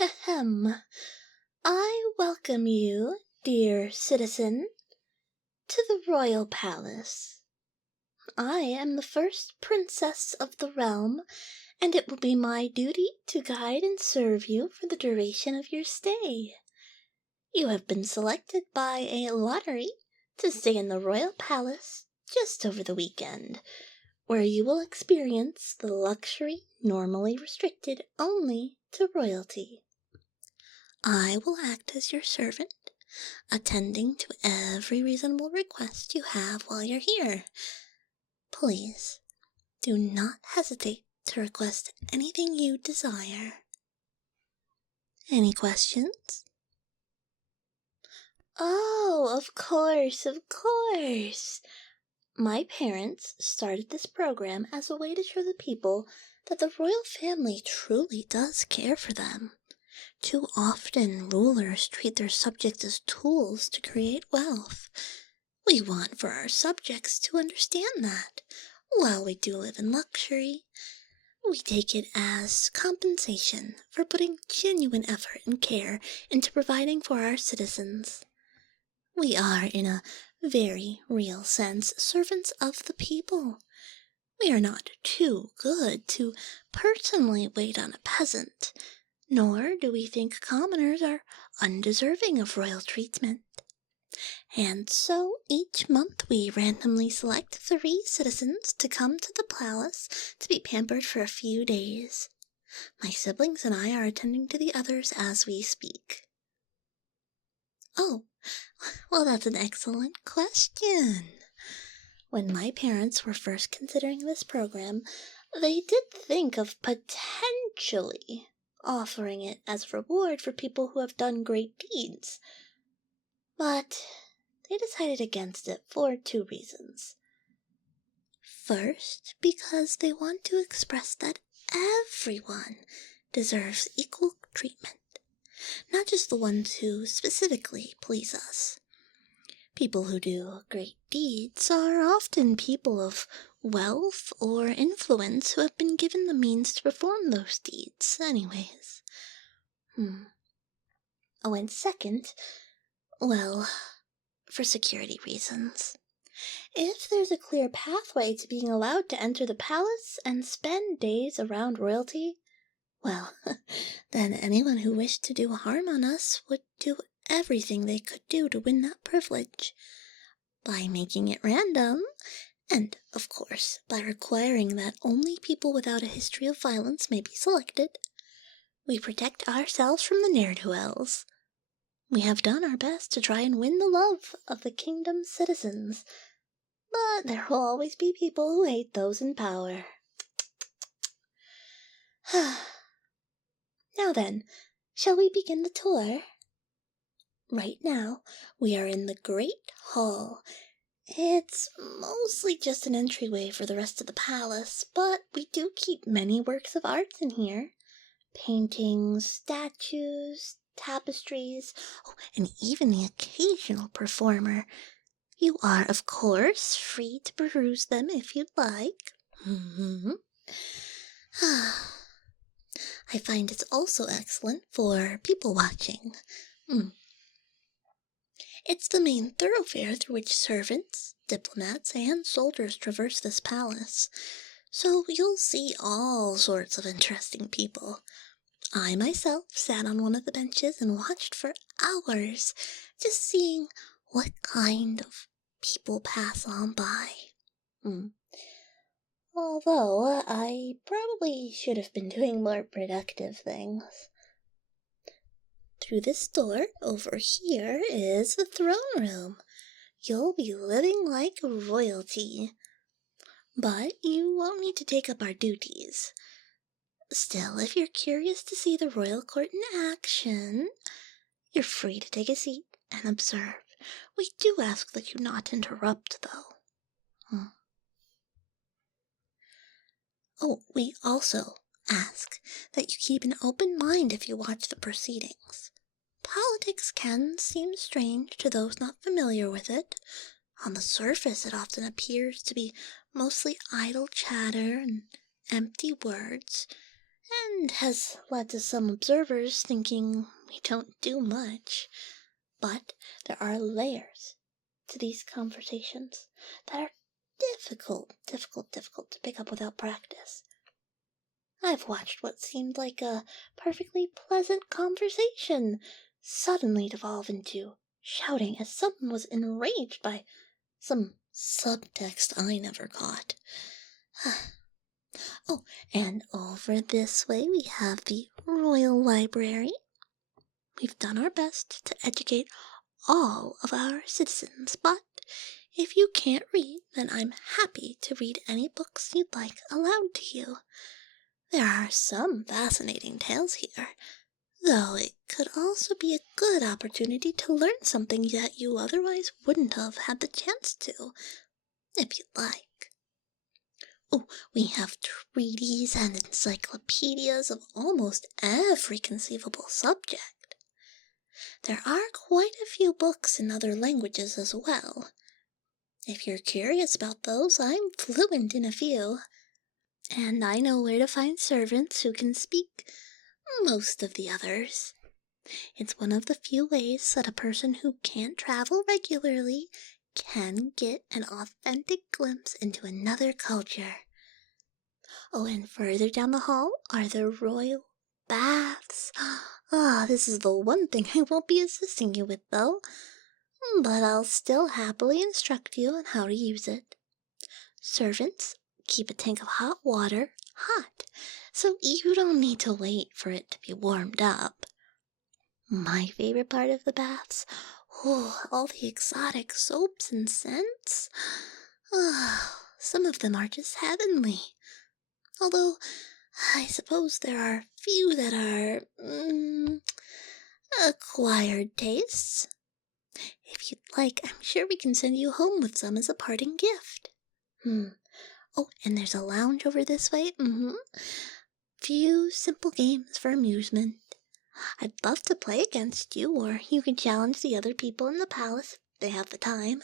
Ahem. I welcome you, dear citizen, to the royal palace. I am the first princess of the realm, and it will be my duty to guide and serve you for the duration of your stay. You have been selected by a lottery to stay in the royal palace just over the weekend, where you will experience the luxury normally restricted only to royalty. I will act as your servant, attending to every reasonable request you have while you're here. Please, do not hesitate to request anything you desire. Any questions? Oh, of course, of course. My parents started this program as a way to show the people that the royal family truly does care for them. Too often, rulers treat their subjects as tools to create wealth. We want for our subjects to understand that, while we do live in luxury, we take it as compensation for putting genuine effort and care into providing for our citizens. We are, in a very real sense, servants of the people. We are not too good to personally wait on a peasant, nor do we think commoners are undeserving of royal treatment. And so each month we randomly select 3 citizens to come to the palace to be pampered for a few days. My siblings and I are attending to the others as we speak. Oh, well, that's an excellent question. When my parents were first considering this program, they did think of potentially offering it as a reward for people who have done great deeds. But they decided against it for 2 reasons. First, because they want to express that everyone deserves equal treatment, not just the ones who specifically please us. People who do great deeds are often people of wealth or influence who have been given the means to perform those deeds anyways. Oh, and second, well, for security reasons. If there's a clear pathway to being allowed to enter the palace and spend days around royalty, well, then anyone who wished to do harm on us would do everything they could do to win that privilege. By making it random, and, of course, by requiring that only people without a history of violence may be selected, we protect ourselves from the ne'er-do-wells. We have done our best to try and win the love of the kingdom's citizens, but there will always be people who hate those in power. Now then, shall we begin the tour? Right now, we are in the Great Hall. It's mostly just an entryway for the rest of the palace, but we do keep many works of art in here. Paintings, statues, tapestries, and even the occasional performer. You are, of course, free to peruse them if you'd like. I find it's also excellent for people watching. It's the main thoroughfare through which servants, diplomats, and soldiers traverse this palace, so you'll see all sorts of interesting people. I myself sat on one of the benches and watched for hours, just seeing what kind of people pass on by. Although I probably should have been doing more productive things. Through this door over here is the throne room. You'll be living like royalty. But you won't need to take up our duties. Still, if you're curious to see the royal court in action, you're free to take a seat and observe. We do ask that you not interrupt, though. Oh, we also ask that you keep an open mind if you watch the proceedings. Politics can seem strange to those not familiar with it. On the surface, it often appears to be mostly idle chatter and empty words, and has led to some observers thinking we don't do much. But there are layers to these conversations that are difficult to pick up without practice. I've watched what seemed like a perfectly pleasant conversation suddenly devolve into shouting as someone was enraged by some subtext I never caught. Oh, and over this way we have the Royal Library. We've done our best to educate all of our citizens, but if you can't read, then I'm happy to read any books you'd like aloud to you. There are some fascinating tales here, though it could also be a good opportunity to learn something that you otherwise wouldn't have had the chance to, if you'd like. Oh, we have treaties and encyclopedias of almost every conceivable subject. There are quite a few books in other languages as well. If you're curious about those, I'm fluent in a few. And I know where to find servants who can speak most of the others. It's one of the few ways that a person who can't travel regularly can get an authentic glimpse into another culture. Oh, and further down the hall are the royal baths. This is the one thing I won't be assisting you with, though. But I'll still happily instruct you on how to use it. Servants, keep a tank of hot water hot, so you don't need to wait for it to be warmed up. My favorite part of the baths, all the exotic soaps and scents. Some of them are just heavenly. Although, I suppose there are few that are, acquired tastes. If you'd like, I'm sure we can send you home with some as a parting gift. Oh, and there's a lounge over this way. Few simple games for amusement. I'd love to play against you, or you can challenge the other people in the palace if they have the time.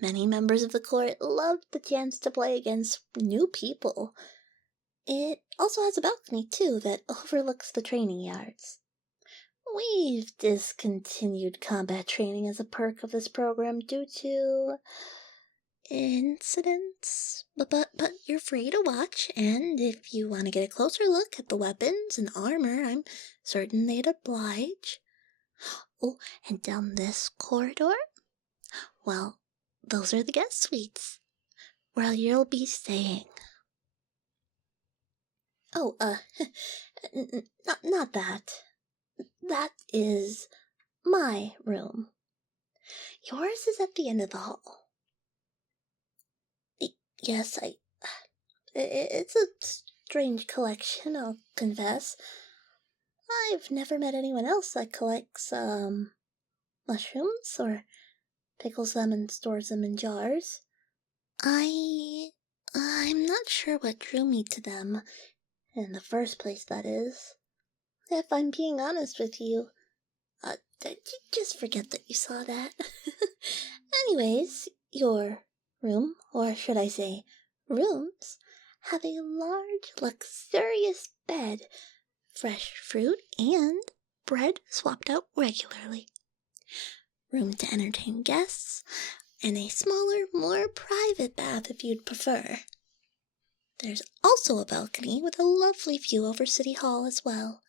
Many members of the court love the chance to play against new people. It also has a balcony, too, that overlooks the training yards. We've discontinued combat training as a perk of this program due to incidents, but you're free to watch, and if you want to get a closer look at the weapons and armor, I'm certain they'd oblige. Oh, and down this corridor? Well, those are the guest suites, where you'll be staying. Oh, not that. That is my room. Yours is at the end of the hall. Yes, it's a strange collection, I'll confess. I've never met anyone else that collects, mushrooms, or pickles them and stores them in jars. I'm not sure what drew me to them, in the first place, that is. If I'm being honest with you, just forget that you saw that. Anyways, your room, or should I say rooms, have a large, luxurious bed, fresh fruit, and bread swapped out regularly. Room to entertain guests, and a smaller, more private bath if you'd prefer. There's also a balcony with a lovely view over City Hall as well.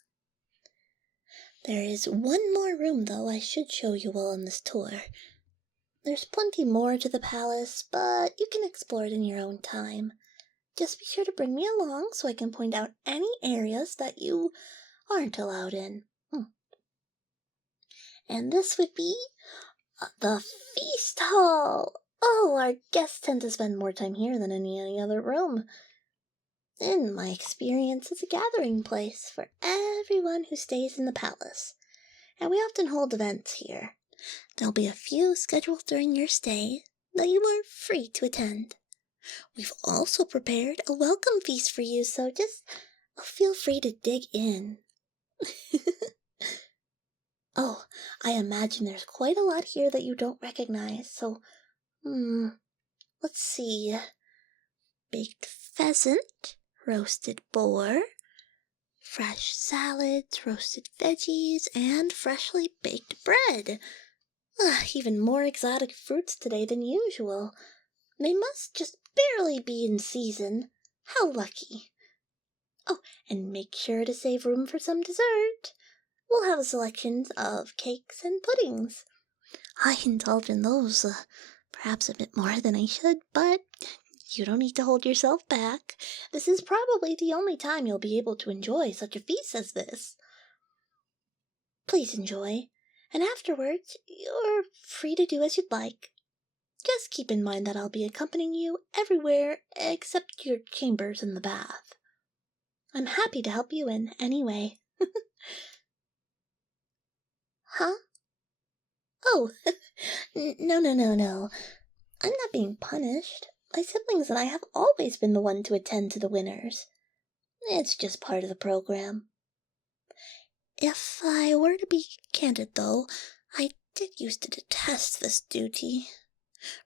There is one more room, though, I should show you while on this tour. There's plenty more to the palace, but you can explore it in your own time. Just be sure to bring me along so I can point out any areas that you aren't allowed in. And this would be the feast hall. Oh, our guests tend to spend more time here than in any other room. In my experience, it's a gathering place for everyone who stays in the palace, and we often hold events here. There'll be a few scheduled during your stay that you are free to attend. We've also prepared a welcome feast for you, so just feel free to dig in. Oh, I imagine there's quite a lot here that you don't recognize, so, let's see. Baked pheasant, roasted boar, fresh salads, roasted veggies, and freshly baked bread. Even more exotic fruits today than usual. They must just barely be in season. How lucky. Oh, and make sure to save room for some dessert. We'll have a selection of cakes and puddings. I indulge in those, perhaps a bit more than I should, but you don't need to hold yourself back. This is probably the only time you'll be able to enjoy such a feast as this. Please enjoy, and afterwards you're free to do as you'd like. Just keep in mind that I'll be accompanying you everywhere except your chambers and the bath. I'm happy to help you in any way. Huh? Oh, no. I'm not being punished. My siblings and I have always been the one to attend to the winners. It's just part of the program. If I were to be candid, though, I did used to detest this duty.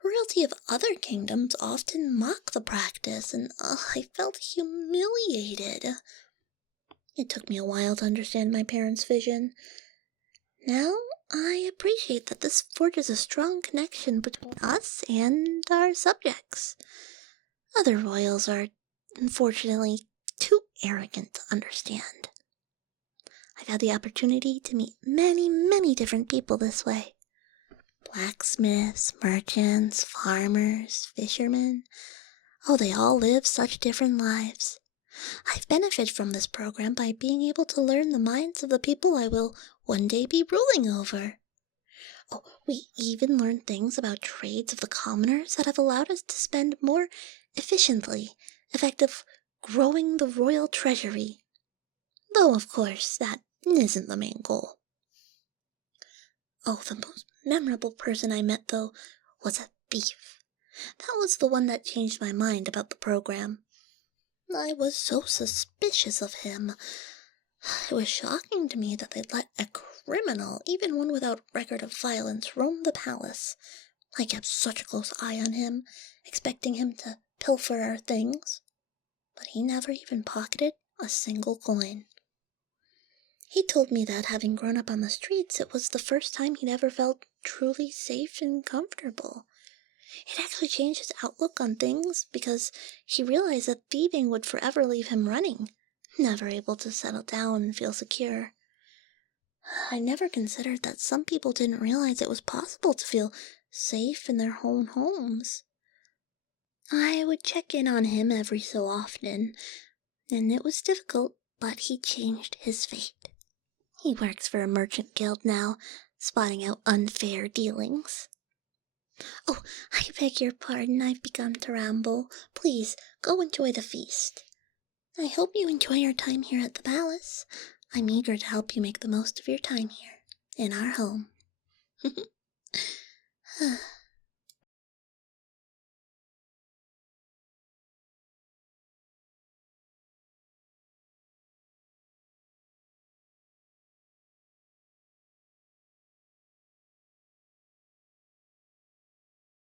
Royalty of other kingdoms often mock the practice, and I felt humiliated. It took me a while to understand my parents' vision. Now, I appreciate that this forges a strong connection between us and our subjects. Other royals are, unfortunately, too arrogant to understand. I've had the opportunity to meet many different people this way. Blacksmiths, merchants, farmers, fishermen. Oh, they all live such different lives. I've benefited from this program by being able to learn the minds of the people I will one day be ruling over. Oh, we even learned things about trades of the commoners that have allowed us to spend more effective growing the royal treasury. Though, of course, that isn't the main goal. Oh, the most memorable person I met, though, was a thief. That was the one that changed my mind about the program. I was so suspicious of him. It was shocking to me that they'd let a criminal, even one without record of violence, roam the palace. I kept such a close eye on him, expecting him to pilfer our things. But he never even pocketed a single coin. He told me that, having grown up on the streets, it was the first time he'd ever felt truly safe and comfortable. It actually changed his outlook on things because he realized that thieving would forever leave him running, never able to settle down and feel secure. I never considered that some people didn't realize it was possible to feel safe in their own homes. I would check in on him every so often, and it was difficult, but he changed his fate. He works for a merchant guild now, spotting out unfair dealings. Oh, I beg your pardon, I've begun to ramble. Please, go enjoy the feast. I hope you enjoy your time here at the palace. I'm eager to help you make the most of your time here, in our home.